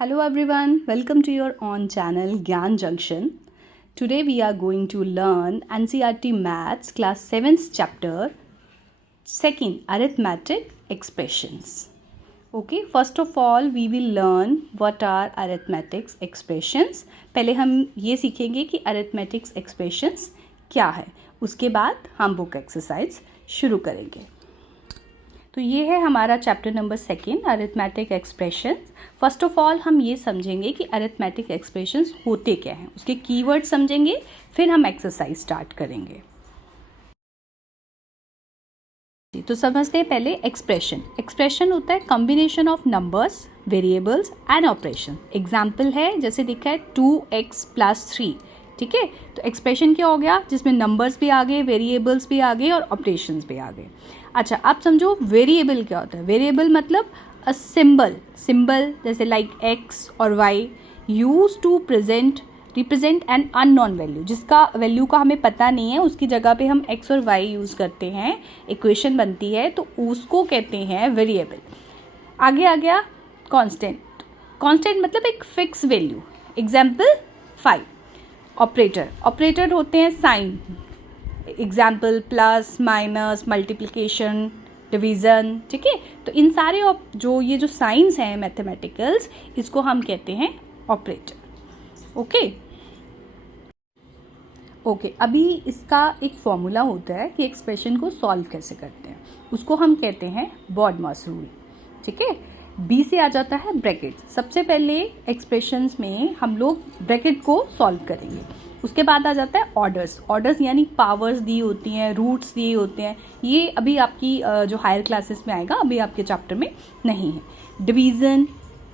Hello everyone, welcome to your own channel Gyan Junction. Today we are going to learn NCERT Maths class 7th chapter 2nd arithmetic expressions. Okay, first of all we will learn what are arithmetic expressions. पहले हम ये सीखेंगे कि arithmetic expressions क्या है. उसके बाद हम बुक एक्सरसाइज शुरू करेंगे. तो ये है हमारा chapter number 2 arithmetic expressions. First of all हम ये समझेंगे कि अरिथमेटिक एक्सप्रेशंस होते क्या हैं, उसके कीवर्ड समझेंगे, फिर हम एक्सरसाइज स्टार्ट करेंगे. तो समझते हैं पहले एक्सप्रेशन. एक्सप्रेशन होता है combination of numbers, variables and operation. Example है जैसे दिखा है 2x + 3. ठीक है, तो एक्सप्रेशन क्या हो गया जिसमें नंबर्स भी आ गए, वेरिएबल्स भी आ गए और ऑपरेशंस भी आ गए. अच्छा, आप समझो वेरिएबल क्या होता है. वेरिएबल मतलब अ सिंबल जैसे लाइक x और y use to represent an unknown value. जिसका वैल्यू का हमें पता नहीं है उसकी जगह पे हम x और y यूज़ करते हैं, इक्वेशन बनती है, तो उसको कहते हैं वेरिएबल. आगे आ गया कांस्टेंट मतलब एक फिक्स वैल्यू. एग्जाम्पल 5. ऑपरेटर होते हैं sign. Example plus, minus, multiplication, division. ठीक है, तो इन सारे ये जो साइंस हैं मैथमेटिकल्स, इसको हम कहते हैं ऑपरेटर. ओके, अभी इसका एक फॉर्मूला होता है कि एक्सप्रेशन को सॉल्व कैसे करते हैं. उसको हम कहते हैं बॉडमास रूल. ठीक है, बी से आ जाता है ब्रैकेट. सबसे पहले एक्सप्रेशंस में हम लोग ब्रैकेट को सॉल्व करेंगे. उसके बाद आ जाता है ऑर्डर्स यानी पावर्स दी होती हैं, रूट्स दिए होते हैं. ये अभी आपकी जो हायर क्लासेस में आएगा, अभी आपके चैप्टर में नहीं है. डिवीज़न,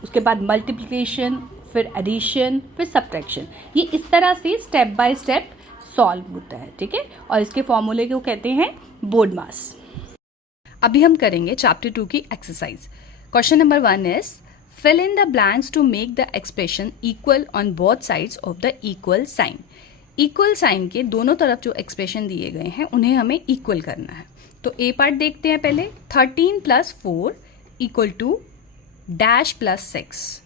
उसके बाद मल्टीप्लिकेशन, फिर एडिशन, फिर सब्ट्रैक्शन. ये इस तरह से स्टेप बाय स्टेप सॉल्व होता है. ठीक है, और इसके फॉर्मूले को कहते हैं बॉडमास. अभी हम करेंगे चैप्टर 2 की exercise. Question number 1 is fill in the blanks to make the expression equal on both sides of the equal sign. Equal sign के दोनों तरफ जो एक्सप्रेशन दिए गए हैं उन्हें हमें इक्वल करना है. तो ए पार्ट देखते हैं पहले. 13 + 4 = डैश + 6.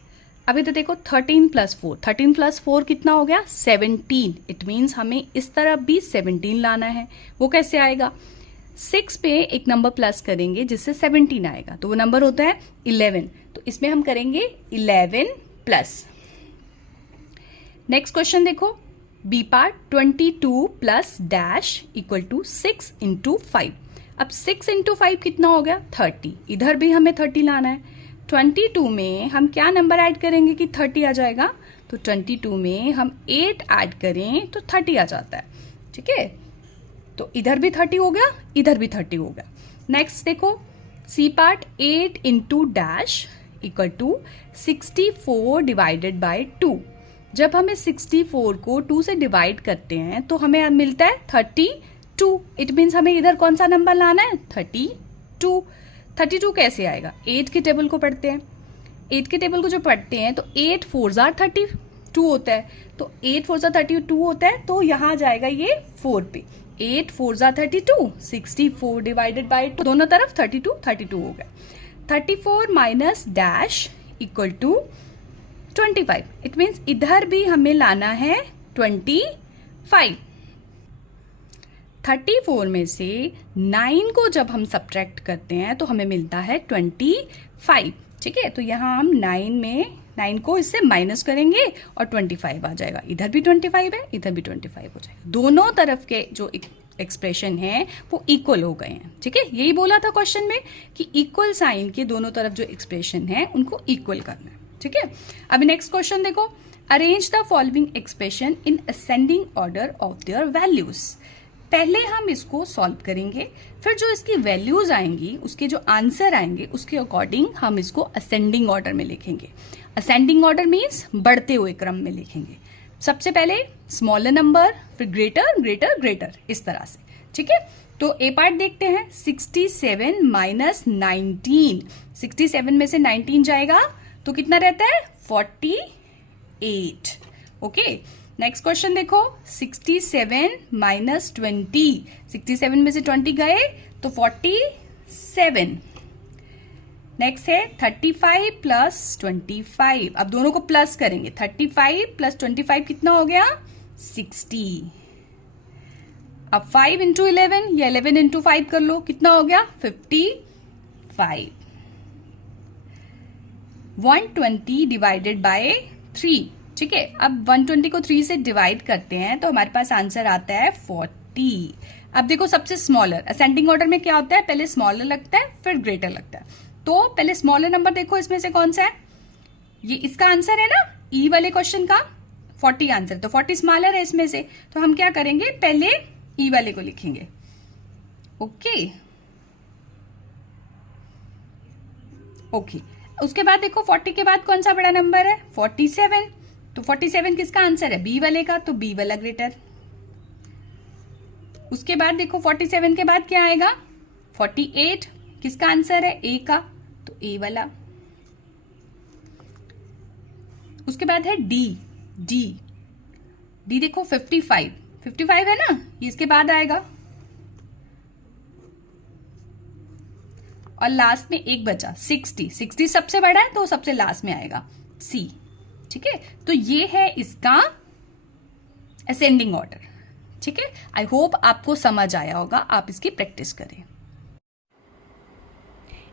अभी तो देखो 13 + 4 कितना हो गया 17. इट मीन्स हमें इस तरफ भी 17 लाना है. वो कैसे आएगा, 6 पे एक नंबर प्लस करेंगे जिससे 17 आएगा, तो वो नंबर होता है 11. तो इसमें हम करेंगे 11 प्लस. नेक्स्ट क्वेश्चन देखो, बी पार्ट 22 + डैश = 6 × 5. अब 6 × 5 कितना हो गया 30. इधर भी हमें 30 लाना है. 22 में हम क्या नंबर ऐड करेंगे कि 30 आ जाएगा, तो 22 में हम 8 ऐड करें तो 30 आ जाता है. ठीक है, तो इधर भी 30 हो गया, इधर भी 30 हो गया. नेक्स्ट देखो, सी पार्ट 8 × डैश = 64 / 2. जब हमें 64 को 2 से डिवाइड करते हैं तो हमें मिलता है 32. इट मीन्स हमें इधर कौन सा नंबर लाना है 32. 32 कैसे आएगा, 8 के टेबल को पढ़ते हैं. 8 के टेबल को जो पढ़ते हैं तो 8 × 4 = 32 होता है. तो 8 × 4 = 32 होता है, तो यहाँ जाएगा ये 4 पे. 8 × 4 = 32, 64 / 2, दोनों तरफ 32 हो गया. 34 - डैश = 25. इट मीन्स इधर भी हमें लाना है 25. 34 में से 9 को जब हम सब्ट्रैक्ट करते हैं तो हमें मिलता है 25. ठीक है, तो यहाँ हम 9 को इससे माइनस करेंगे और 25 आ जाएगा. इधर भी 25 है, इधर भी 25 हो जाएगा. दोनों तरफ के जो एक्सप्रेशन है वो इक्वल हो गए हैं. ठीक है, यही बोला था क्वेश्चन में कि इक्वल साइन के दोनों तरफ जो एक्सप्रेशन है उनको इक्वल करना है. ठीक है, अभी नेक्स्ट क्वेश्चन देखो, arrange the following expression in ascending order of their values. पहले हम इसको सॉल्व करेंगे, फिर जो इसकी वैल्यूज आएंगी, उसके जो आंसर आएंगे उसके अकॉर्डिंग हम इसको असेंडिंग ऑर्डर में लिखेंगे. असेंडिंग ऑर्डर मीन्स बढ़ते हुए क्रम में लिखेंगे. सबसे पहले स्मॉलर नंबर, फिर ग्रेटर, इस तरह से. ठीक है, तो ए पार्ट देखते हैं. 67 - 19. 67 में से 19 जाएगा तो कितना रहता है 48. ओके, नेक्स्ट क्वेश्चन देखो, 67 - 20. 67 में से 20 गए तो 47. नेक्स्ट है 35 प्लस 25। अब दोनों को प्लस करेंगे। 35 प्लस 25 कितना हो गया? 60। अब 5 इंटू 11 या 11 इंटू 5 कर लो, कितना हो गया? 55। 120 डिवाइडेड बाय 3। ठीक है, अब 120 को 3 से डिवाइड करते हैं तो हमारे पास आंसर आता है 40। अब देखो सबसे स्मॉलर, असेंडिंग ऑर्डर में क्या होता है? पहले स्मॉलर लगता है फिर ग्रेटर लगता है। तो पहले स्मॉलर नंबर देखो इसमें से कौन सा है? ये इसका आंसर है ना, ई वाले क्वेश्चन का 40 आंसर, तो 40 स्मॉलर है इसमें से। तो हम क्या करेंगे, पहले ई वाले को लिखेंगे। ओके ओके, उसके बाद देखो 40 के बाद कौन सा बड़ा नंबर है? 47। तो 47 किसका आंसर है? बी वाले का, तो बी वाला ग्रेटर। उसके बाद देखो 47 के बाद क्या आएगा? 48। किसका आंसर है? ए का, तो ए वाला। उसके बाद है डी। डी डी देखो 55 है ना, ये इसके बाद आएगा। और लास्ट में एक बचा 60 सबसे बड़ा है तो सबसे लास्ट में आएगा सी। ठीक है, तो ये है इसका असेंडिंग ऑर्डर। ठीक है, आई होप आपको समझ आया होगा, आप इसकी प्रैक्टिस करें।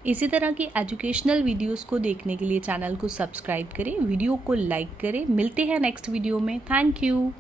इसी तरह की एजुकेशनल वीडियोस को देखने के लिए चैनल को सब्सक्राइब करें, वीडियो को लाइक करें। मिलते हैं नेक्स्ट वीडियो में। Thank you.